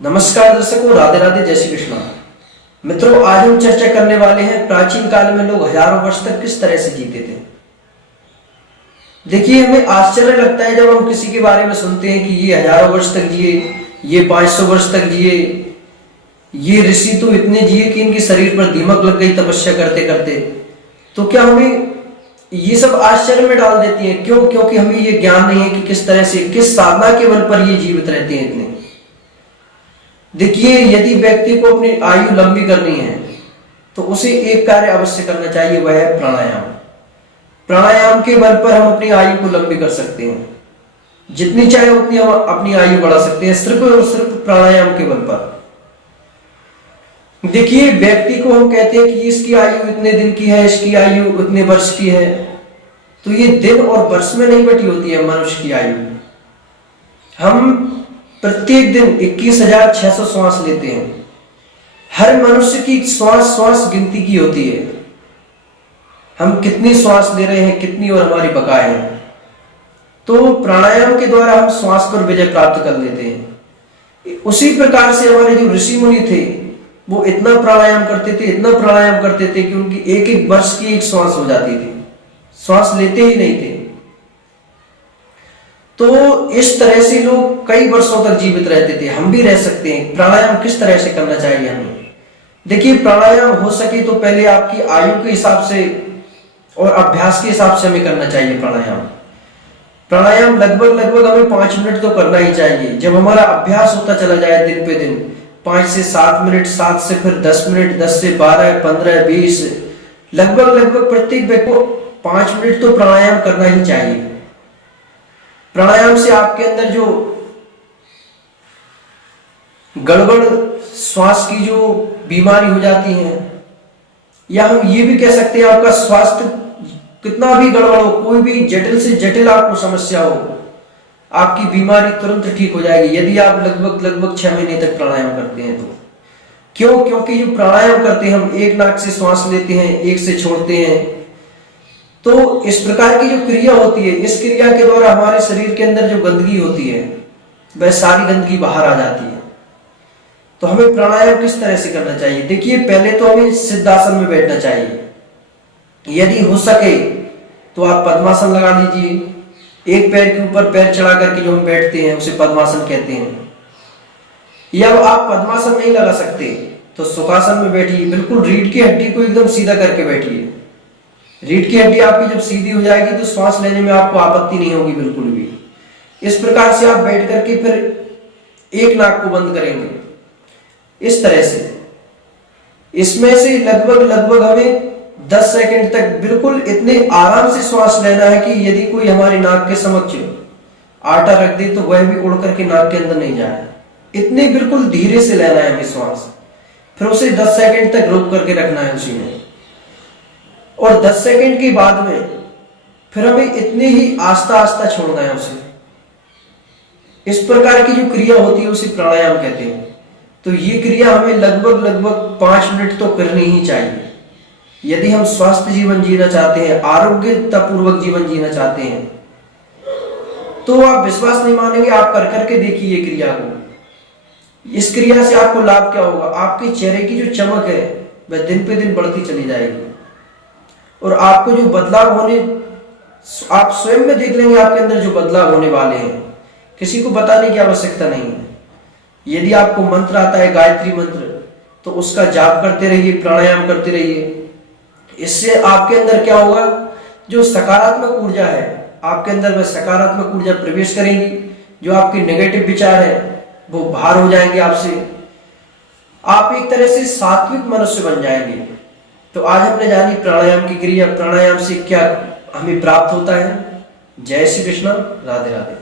नमस्कार दर्शकों, राधे राधे, जय श्री कृष्ण। मित्रों, आज हम चर्चा करने वाले हैं प्राचीन काल में लोग हजारों वर्ष तक किस तरह से जीते थे। देखिए, हमें आश्चर्य लगता है जब हम किसी के बारे में सुनते हैं कि ये हजारों वर्ष तक जिए, ये 500 वर्ष तक जिए, ये ऋषि तो इतने जिए कि इनके शरीर पर दीमक लग गई तपस्या करते करते। तो क्या हमें ये सब आश्चर्य में डाल देती है? क्यों? क्योंकि हमें ये ज्ञान नहीं है कि किस तरह से, किस साधना के बल पर ये जीवित रहते हैं इतने। देखिए, यदि व्यक्ति को अपनी आयु लंबी करनी है तो उसे एक कार्य अवश्य करना चाहिए, वह है प्राणायाम। प्राणायाम के बल पर हम अपनी आयु को लंबी कर सकते हैं, जितनी चाहे उतनी हम अपनी आयु बढ़ा सकते हैं, सिर्फ और सिर्फ प्राणायाम के बल पर। देखिए, व्यक्ति को हम कहते हैं कि इसकी आयु इतने दिन की है, इसकी आयु इतने वर्ष की है, तो ये दिन और वर्ष में नहीं बटी होती है मनुष्य की आयु। हम प्रत्येक दिन 21,600 श्वास लेते हैं। हर मनुष्य की श्वास गिनती की होती है। हम कितनी श्वास ले रहे हैं, कितनी और हमारी बकाए हैं। तो प्राणायाम के द्वारा हम श्वास पर विजय प्राप्त कर लेते हैं। उसी प्रकार से हमारे जो ऋषि मुनि थे वो इतना प्राणायाम करते थे, इतना प्राणायाम करते थे कि उनकी एक एक वर्ष की एक श्वास हो जाती थी, श्वास लेते ही नहीं थे। तो इस तरह से लोग कई वर्षों तक जीवित रहते थे। हम भी रह सकते हैं। प्राणायाम किस तरह से करना चाहिए हमें? देखिए, प्राणायाम हो सके तो पहले आपकी आयु के हिसाब से और अभ्यास के हिसाब से हमें करना चाहिए प्राणायाम लगभग हमें 5 मिनट तो करना ही चाहिए। जब हमारा अभ्यास होता चला जाए दिन पे दिन, 5 से 7 मिनट, 7 से फिर 10 मिनट, 10 से 12, 15, 20, लगभग प्रत्येक व्यक्ति को 5 मिनट तो प्राणायाम करना ही चाहिए। प्राणायाम से आपके अंदर जो गड़बड़ श्वास की जो बीमारी हो जाती है, या हम ये भी कह सकते हैं आपका स्वास्थ्य कितना भी गड़बड़ हो, कोई भी जटिल से जटिल आपको समस्या हो, आपकी बीमारी तुरंत ठीक हो जाएगी यदि आप लगभग 6 महीने तक प्राणायाम करते हैं तो। क्यों? क्योंकि जो प्राणायाम करते हैं हम, एक नाक से श्वास लेते हैं, एक से छोड़ते हैं। तो इस प्रकार की जो क्रिया होती है, इस क्रिया के द्वारा हमारे शरीर के अंदर जो गंदगी होती है वह सारी गंदगी बाहर आ जाती है। तो हमें प्राणायाम किस तरह से करना चाहिए? देखिए, पहले तो हमें सिद्धासन में बैठना चाहिए। यदि हो सके तो आप पद्मासन लगा लीजिए। एक पैर के ऊपर पैर चढ़ा करके जो हम बैठते हैं उसे पद्मासन कहते हैं। या आप पद्मासन नहीं लगा सकते तो सुखासन में बैठिए। बिल्कुल रीढ़ की हड्डी को एकदम सीधा करके बैठिए। रीढ़ की हड्डी आपकी जब सीधी हो जाएगी तो श्वास लेने में आपको आपत्ति नहीं होगी बिल्कुल भी। इस प्रकार से आप बैठ करके फिर एक नाक को बंद करेंगे इस तरह से। इसमें से लगभग हमें 10 सेकंड तक बिल्कुल इतने आराम से श्वास लेना है कि यदि कोई हमारी नाक के समक्ष आटा रख दे तो वह भी उड़ करके नाक के अंदर नहीं जाए। इतने बिल्कुल धीरे से लेना है हमें श्वास। फिर उसे 10 सेकंड तक रोक करके रखना है उसी में, और 10 सेकंड के बाद में फिर हमें इतने ही आस्ता आस्ता छोड़ना है उसे। इस प्रकार की जो क्रिया होती है उसे प्राणायाम कहते हैं। तो ये क्रिया हमें लगभग 5 मिनट तो करनी ही चाहिए यदि हम स्वस्थ जीवन जीना चाहते हैं, आरोग्यतापूर्वक जीवन जीना चाहते हैं। तो आप विश्वास नहीं मानेंगे, आप कर करके देखिए ये क्रिया को। इस क्रिया से आपको लाभ क्या होगा? आपके चेहरे की जो चमक है वह दिन पे दिन बढ़ती चली जाएगी, और आपको जो बदलाव होने, आप स्वयं में देख लेंगे आपके अंदर जो बदलाव होने वाले हैं। किसी को बताने की आवश्यकता नहीं है। यदि आपको मंत्र आता है, गायत्री मंत्र, तो उसका जाप करते रहिए, प्राणायाम करते रहिए। इससे आपके अंदर क्या होगा? जो सकारात्मक ऊर्जा है आपके अंदर, वह सकारात्मक ऊर्जा प्रवेश करेंगी। जो आपके नेगेटिव विचार है वो बाहर हो जाएंगे आपसे। आप एक तरह से सात्विक मनुष्य बन जाएंगे। तो आज हमने जानी प्राणायाम की क्रिया, प्राणायाम से क्या हमें प्राप्त होता है। जय श्री कृष्ण, राधे राधे।